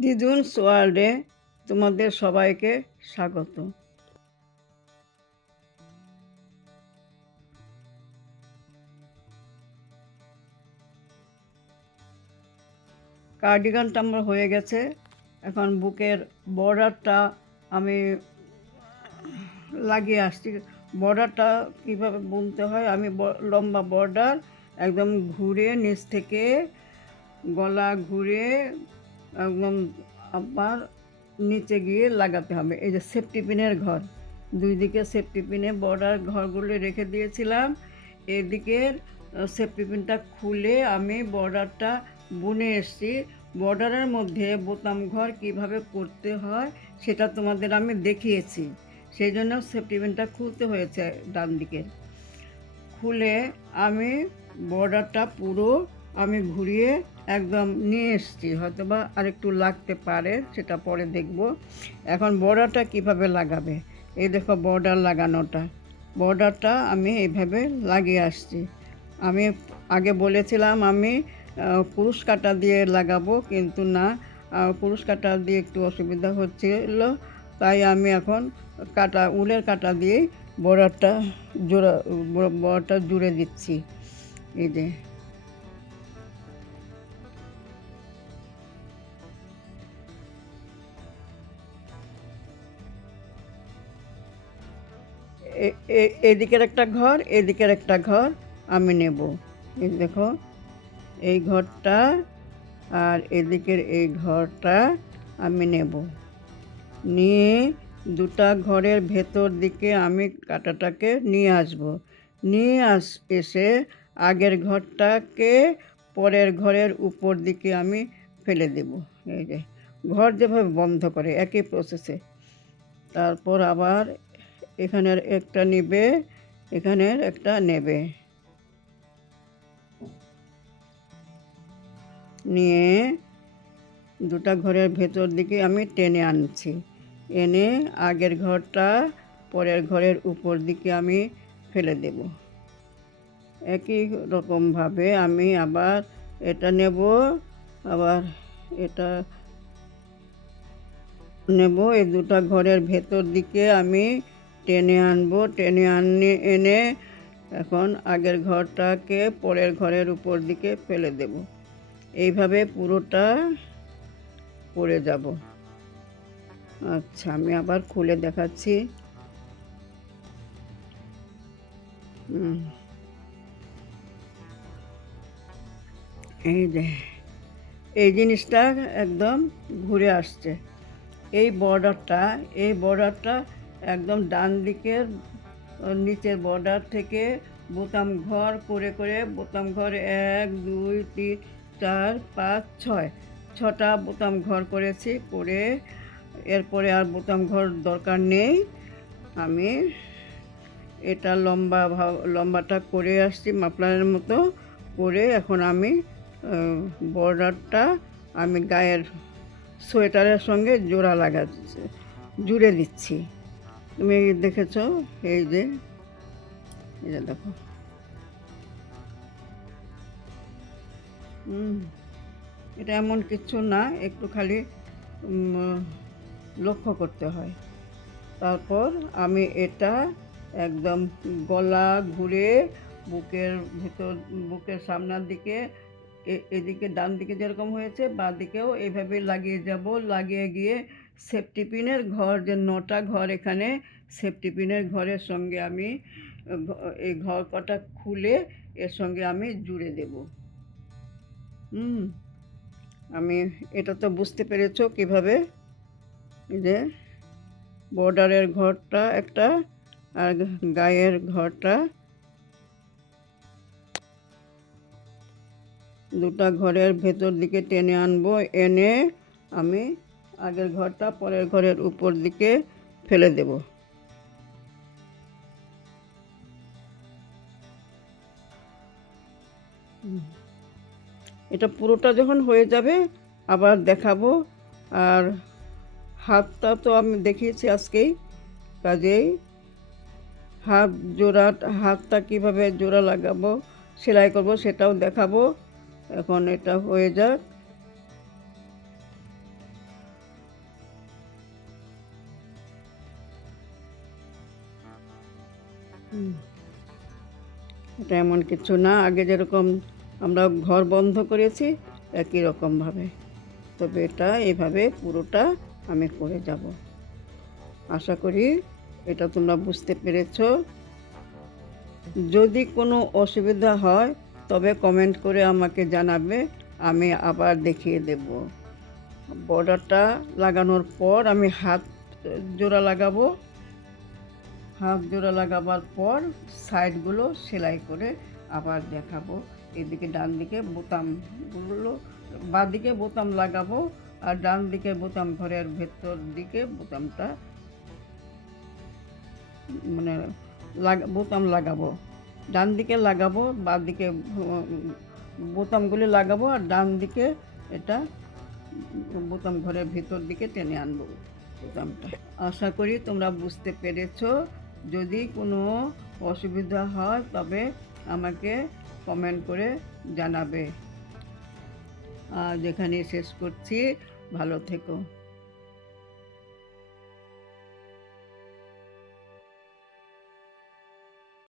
দিদুনস ওয়ার্ল্ডে তোমাদের সবাইকে স্বাগত। কার্ডিগানটা আমার হয়ে গেছে। এখন বুকের বর্ডারটা আমি লাগিয়ে আসছি। বর্ডারটা কীভাবে বুনতে হয়? আমি লম্বা বর্ডার একদম ঘুরে নিচ থেকে গলা ঘুরে একদম আবার নিচে গিয়ে লাগাতে হবে। এই যে সেফটি পিনের ঘর, দুই দিকে সেফটি পিনে বর্ডার ঘরগুলো রেখে দিয়েছিলাম। এদিকের সেফটি পিনটা খুলে আমি বর্ডারটা বুনে এসেছি। বর্ডারের মধ্যে বোতাম ঘর কীভাবে করতে হয় সেটা তোমাদের আমি দেখিয়েছি। সেই জন্য সেফটি পিনটা খুলতে হয়েছে ডান দিকের। খুলে আমি বর্ডারটা পুরো আমি ঘুরিয়ে একদম নিয়ে এসেছি হয়তো বা আরেকটু লাগতে পারে, সেটা পরে দেখব। এখন বর্ডারটা কীভাবে লাগাবে? এই দেখো বর্ডার লাগানোটা। বর্ডারটা আমি এইভাবে লাগিয়ে আসছি। আমি আগে বলেছিলাম আমি কুরুশ কাটা দিয়ে লাগাবো, কিন্তু না কুরুশ কাটা দিয়ে একটু অসুবিধা হচ্ছিল, তাই আমি এখন কাটা, উলের কাটা দিয়েই বর্ডারটা জোড়া, বর্ডারটা জুড়ে দিচ্ছি। এই যে এদিকের একটা ঘর, এদিকের একটা ঘর, আমি নেব। এই দেখো, এই ঘরটা আর এদিকের এই ঘরটা আমি নেব। নিয়ে দুটা ঘরের ভেতর দিকে আমি কাঁটাটাকে নিয়ে আসব। নিয়ে আস, এসে আগের ঘরটাকে পরের ঘরের উপর দিকে আমি ফেলে দেব। এই যে, ঘর যেভাবে বন্ধ করে, একই প্রসেসে তারপর আবার এখানের একটা নেবে, এখানের একটা নেবে। নিয়ে দুটা ঘরের ভেতর দিকে আমি টেনে আনছি। এনে আগের ঘরটা পরের ঘরের উপর দিকে আমি ফেলে দেব। একই রকমভাবে আমি আবার এটা নেব, আবার এটা নেব। এই দুটা ঘরের ভেতর দিকে আমি টেনে আনব, টেনে আনে এনে এখন আগের ঘরটাকে পরের ঘরের উপর দিকে ফেলে দেব। এইভাবে পুরোটা করে যাব। আচ্ছা আমি আবার খুলে দেখাচ্ছি। এই যে, এই জিনিসটা একদম ঘুরে আসছে। এই বর্ডারটা এই বর্ডারটা একদম ডান দিকের নিচের বর্ডার থেকে বোতাম ঘর করে করে, বোতাম ঘর এক, দুই, তিন, চার, পাঁচ, ছয়। ছটা বোতাম ঘর করেছি, করে এরপরে আর বোতাম ঘর দরকার নেই। আমি এটা লম্বা লম্বাটা করে আসছি মাফলারের মতো করে। এখন আমি বর্ডারটা আমি গায়ের সোয়েটারের সঙ্গে জোড়া লাগাচ্ছি, জুড়ে দিচ্ছি। তুমি দেখেছ? এই যে। যে দেখো। এটা এমন কিছু না, একটু খালি লক্ষ্য করতে হয়। তারপর আমি এটা একদম গলা ঘুরে বুকের ভিতর, বুকের সামনের দিকে এদিকে ডান দিকে যেরকম হয়েছে, বা দিকেও এইভাবে লাগিয়ে যাব। লাগিয়ে গিয়ে সেফটি পিনের ঘর, যে নটা ঘর এখানে সেফটি পিনের ঘরের সঙ্গে আমি এই ঘর কটা খুলে এর সঙ্গে আমি জুড়ে দেব। হুম, আমি এটা তো বুঝতে পেরেছ কীভাবে? যে বর্ডারের ঘরটা একটা আর গায়ের ঘরটা দুটা ঘরের ভেতর দিকে টেনে আনব। এনে আমি আগের ঘরটা পরের ঘরের উপর দিকে ফেলে দেব। এটা পুরোটা যখন হয়ে যাবে, আবার দেখাবো। আর হাতটা তো আমি দেখিয়েছি আজকেই। কাজেই হাত জোড়া, হাতটা কীভাবে জোড়া লাগাবো, সেলাই করব, সেটাও দেখাবো। এখন এটা হয়ে যাক। এটা এমন কিছু না, আগে যেরকম আমরা ঘর বন্ধ করেছি, একই রকমভাবে তবে এটা এভাবে পুরোটা আমি করে যাব। আশা করি এটা তোমরা বুঝতে পেরেছ। যদি কোনো অসুবিধা হয় তবে কমেন্ট করে আমাকে জানাবে, আমি আবার দেখিয়ে দেব। বর্ডারটা লাগানোর পর আমি হাত জোড়া লাগাবো। হাত জোড়া লাগাবার পর সাইডগুলো সেলাই করে আবার দেখাবো। এদিকে ডান দিকে বোতামগুলো বাঁ দিকে বোতাম লাগাবো আর ডান দিকে বোতাম ঘরের ভেতর দিকে বোতামটা মানে লাগা, বোতাম লাগাবো। ডান দিকে লাগাবো, বাঁ দিকে বোতামগুলি লাগাবো আর ডান দিকে এটা বোতাম ঘরের ভিতর দিকে টেনে আনব বোতামটা। আশা করি তোমরা বুঝতে পেরেছ। যদি কোনো অসুবিধা হয় তবে আমাকে কমেন্ট করে জানাবে। আর যেখানে শেষ করছি। ভালো থেকো।